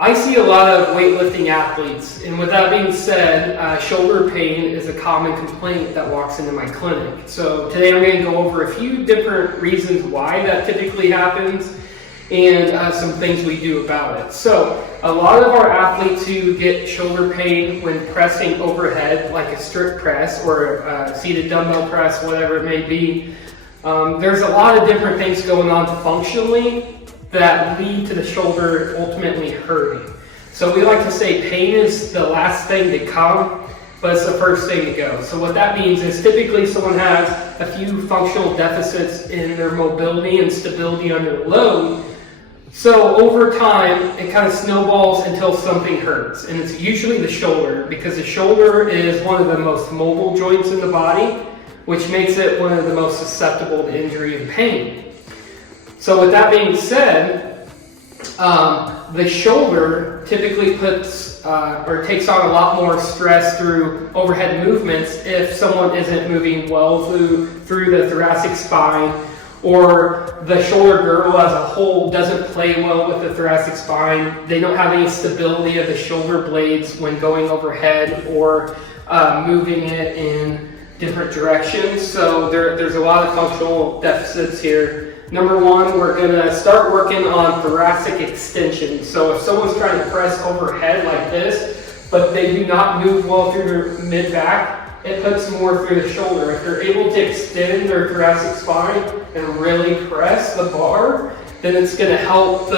I see a lot of weightlifting athletes, and with that being said, shoulder pain is a common complaint that walks into my clinic. So today I'm going to go over a few different reasons why that typically happens and some things we do about it. So a lot of our athletes who get shoulder pain when pressing overhead, like a strict press or a seated dumbbell press, whatever it may be, there's a lot of different things going on functionally that lead to the shoulder ultimately hurting. So we like to say pain is the last thing to come, but it's the first thing to go. So what that means is typically someone has a few functional deficits in their mobility and stability under load. So over time, it kind of snowballs until something hurts. And it's usually the shoulder, because the shoulder is one of the most mobile joints in the body, which makes it one of the most susceptible to injury and pain. So with that being said, the shoulder typically puts or takes on a lot more stress through overhead movements if someone isn't moving well through the thoracic spine, or the shoulder girdle as a whole doesn't play well with the thoracic spine. They don't have any stability of the shoulder blades when going overhead or moving it in different directions. So there's a lot of functional deficits here. Number one, we're going to start working on thoracic extension. So if someone's trying to press overhead like this, but they do not move well through their mid-back, it puts more through the shoulder. If they're able to extend their thoracic spine and really press the bar, then it's going to help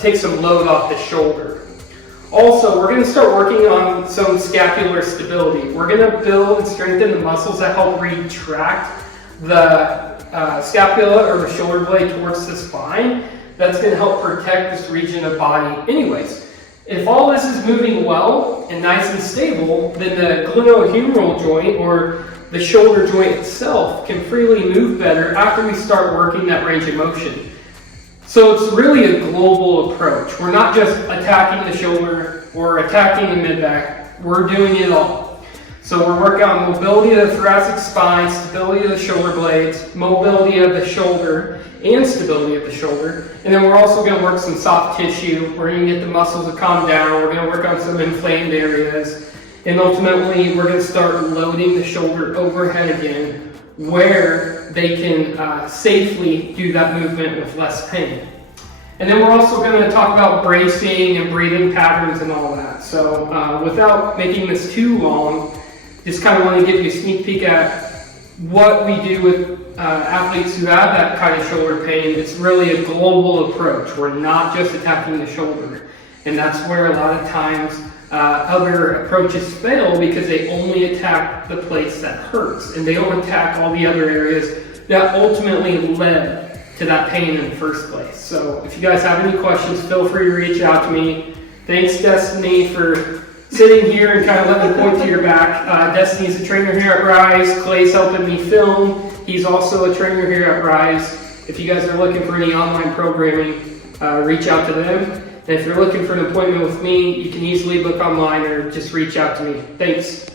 take some load off the shoulder. Also, we're going to start working on some scapular stability. We're going to build and strengthen the muscles that help retract the scapula or the shoulder blade towards the spine. That's going to help protect this region of body anyways. If all this is moving well and nice and stable, then the glenohumeral joint or the shoulder joint itself can freely move better after we start working that range of motion. So it's really a global approach. We're not just attacking the shoulder or attacking the mid-back, we're doing it all. So we're working on mobility of the thoracic spine, stability of the shoulder blades, mobility of the shoulder, and stability of the shoulder. And then we're also going to work some soft tissue. We're going to get the muscles to calm down. We're going to work on some inflamed areas. And ultimately, we're going to start loading the shoulder overhead again, where they can safely do that movement with less pain. And then we're also going to talk about bracing and breathing patterns and all that. So without making this too long, just kind of want to give you a sneak peek at what we do with athletes who have that kind of shoulder pain. It's really a global approach. We're not just attacking the shoulder. And that's where a lot of times other approaches fail, because they only attack the place that hurts. And they don't attack all the other areas that ultimately led to that pain in the first place. So if you guys have any questions, feel free to reach out to me. Thanks, Destiny, for sitting here and kind of letting me point to your back. Destiny's a trainer here at Rise. Clay's helping me film. He's also a trainer here at Rise. If you guys are looking for any online programming, reach out to them. And if you're looking for an appointment with me, you can easily book online or just reach out to me. Thanks.